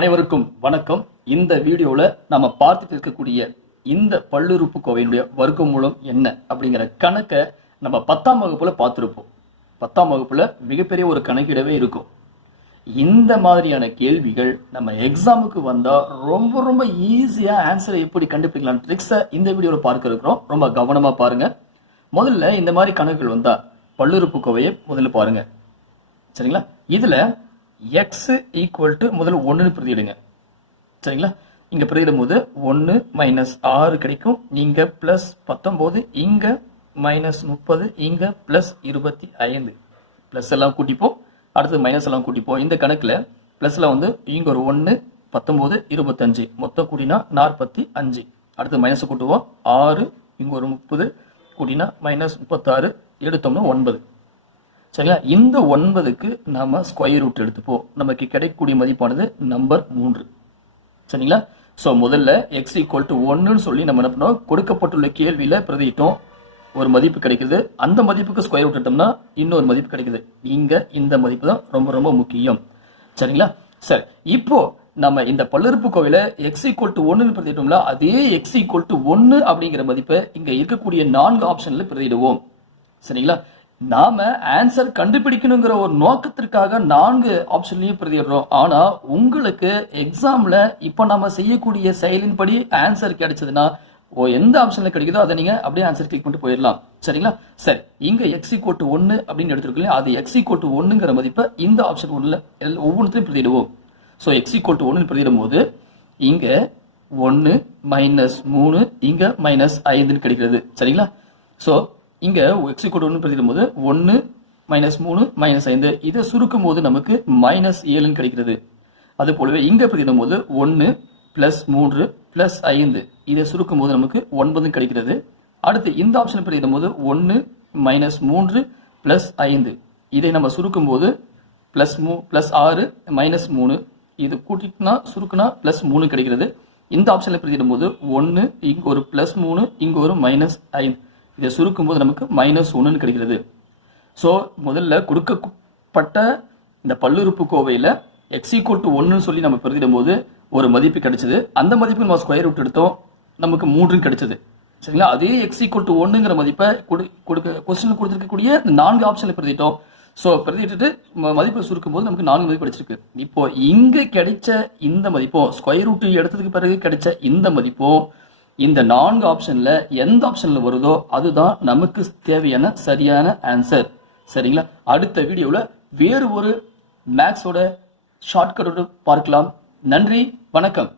அனைவருக்கும் வணக்கம். இந்த வீடியோவில் நம்ம பார்த்துட்டு இருக்கக்கூடிய இந்த பல்லுறுப்புக்கோவையினுடைய வர்க்கம் மூலம் என்ன அப்படிங்கிற கணக்கை நம்ம பத்தாம் வகுப்பில் பார்த்துருப்போம். பத்தாம் வகுப்பில் மிகப்பெரிய ஒரு கணக்கிடவே இருக்கும். இந்த மாதிரியான கேள்விகள் நம்ம எக்ஸாமுக்கு வந்தால் ரொம்ப ரொம்ப ஈஸியாக ஆன்சரை எப்படி கண்டுபிடிக்கலாம் ட்ரிக்ஸை இந்த வீடியோவில் பார்க்க இருக்கிறோம். ரொம்ப கவனமாக பாருங்க. முதல்ல இந்த மாதிரி கணக்குகள் வந்தா பல்லுறுப்புக்கோவையை முதல்ல பாருங்க. சரிங்களா? இதில் எக்ஸ் ஈக்குவல் டு முதல்ல ஒன்றுன்னு பிரதியிடுங்க. சரிங்களா? இங்கே பிரதியிடும் போது ஒன்று மைனஸ் ஆறு கிடைக்கும். இங்க ப்ளஸ் பத்தொம்போது இங்கே மைனஸ் முப்பது இங்கே ப்ளஸ் இருபத்தி ஐந்து ப்ளஸ் எல்லாம் கூட்டிப்போம். அடுத்து மைனஸ் எல்லாம் கூட்டிப்போம். இந்த கணக்கில் பிளஸ்ல வந்து இங்கே ஒரு ஒன்று பத்தொம்போது இருபத்தஞ்சு. மொத்தம் கூட்டினா நாற்பத்தி அஞ்சு அடுத்து மைனஸ் கூட்டுவோம். ஆறு இங்கே ஒரு முப்பது. கூட்டினா மைனஸ் முப்பத்தாறு எடுத்தோம்னா ஒன்பது. சரிங்களா? இந்த ஒன்பதுக்கு நாம ஸ்கொயர் ரூட் எடுத்துப்போம். நமக்கு கிடைக்கக்கூடிய மதிப்பானது நம்பர் மூன்று. சரிங்களா? ஸோ முதல்ல எக்ஸ் ஈக்குவல் டு ஒன்றுன்னு சொல்லி நம்ம என்ன பண்ணோம்? கொடுக்கப்பட்டுள்ள கேள்வியில பிரதியிட்டோம். ஒரு மதிப்பு கிடைக்குது. அந்த மதிப்புக்கு ஸ்கொயர் ரூட் எடுத்தோம்னா இன்னொரு மதிப்பு கிடைக்குது. இங்க இந்த மதிப்பு தான் ரொம்ப ரொம்ப முக்கியம். சரிங்களா? சரி. இப்போ நம்ம இந்த பல்லுறுப்புக்கோவையில எக்ஸ் ஈக்குவல் டு ஒன்னு பிரதிட்டோம்ல அதே எக்ஸ் ஈக்குவல் டு ஒன்னு அப்படிங்கிற மதிப்பை இங்க இருக்கக்கூடிய நான்கு ஆப்ஷன்ல பிரதிடுவோம் சரிங்களா? நாம ஆன்சர் கண்டுபிடிக்கணுங்கிற ஒரு நோக்கத்திற்காக நான்கு ஆப்ஷன்லையும் பிரதிடுறோம் ஆனா உங்களுக்கு எக்ஸாம்ல இப்ப நாம செய்யக்கூடிய செயலின்படி ஆன்சர் கிடைச்சதுன்னா ஓ எந்த ஆப்ஷன்ல கிடைக்குதோ அதை நீங்க அப்படியே ஆன்சர் கிளிக் பண்ணிட்டு போயிடலாம். சரிங்களா? சரி இங்க எக்ஸி கோட்டு ஒன்னு அப்படின்னு எடுத்துருக்கோம் அது எக்ஸி கோட்டு ஒன்னுங்கிற மதிப்பை இந்த ஆப்ஷன் ஒன்றுல ஒவ்வொன்றுத்தையும் பிரதிடுவோம் ஸோ எக்ஸி கோட்டு ஒன்னு பிரதிடும் போது இங்க ஒன்னு மைனஸ் மூணு இங்க மைனஸ் ஐந்துன்னு கிடைக்கிறது. சரிங்களா? ஸோ இங்கே எக்ஸ் கோட் ஒன்று பிரதிடும் போது ஒன்று மைனஸ் மூணு மைனஸ் ஐந்து. இதை சுருக்கும் போது நமக்கு மைனஸ் ஏழுன்னு கிடைக்கிறது. அது போலவே இங்கே பிரதிடும் போது ஒன்று பிளஸ் மூன்று பிளஸ் ஐந்து. இதை சுருக்கும் போது நமக்கு ஒன்பது கிடைக்கிறது. அடுத்து இந்த ஆப்ஷன் பிரதிடும் போது ஒன்று மைனஸ் மூன்று பிளஸ் ஐந்து. இதை நம்ம சுருக்கும் போது பிளஸ் மூ பிளஸ் ஆறு மைனஸ் மூணு. இது கூட்டிட்டுனா சுருக்குனா பிளஸ் மூணு கிடைக்கிறது. இந்த ஆப்ஷனில் பிரதிடும் போது ஒன்று இங்கே ஒரு பிளஸ் மூணு இங்கே ஒரு மைனஸ் ஐந்து. இதை சுருக்கும் போது நமக்கு மைனஸ் ஒன்றுன்னு கிடைக்கிறது. ஸோ முதல்ல கொடுக்கப்பட்ட இந்த பல்லுறுப்புக்கோவையில் எக்ஸ் ஈக்குவல் டு ஒன்றுன்னு சொல்லி நம்ம பிரதிடும் போது ஒரு மதிப்பு கிடைச்சது. அந்த மதிப்பு நம்ம ஸ்கொயர் ரூட் எடுத்தோம். நமக்கு மூன்றும் கிடைச்சது. சரிங்களா? அதே எக்ஸ் ஈக்குவல் டு ஒன்றுங்கிற மதிப்பை கொடு கொடுக்க கொஸ்டின் கொடுத்துருக்கக்கூடிய நான்கு ஆப்ஷனில் பிரதிட்டோம் ஸோ பிரதிட்டு மதிப்பை சுருக்கும் போது நமக்கு நான்கு மதிப்பு கிடைச்சிருக்கு. இப்போ இங்கே கிடைச்ச இந்த மதிப்பும் ஸ்கொயர் ரூட் எடுத்ததுக்கு பிறகு கிடைச்ச இந்த மதிப்பும் இந்த நான்கு ஆப்ஷன்ல எந்த ஆப்ஷன்ல வருதோ அதுதான் நமக்கு தேவையான சரியான ஆன்சர் சரிங்களா? அடுத்த வீடியோவில் வேறு ஒரு மேக்ஸோட ஷார்ட்கட்டோடு பார்க்கலாம். நன்றி வணக்கம்.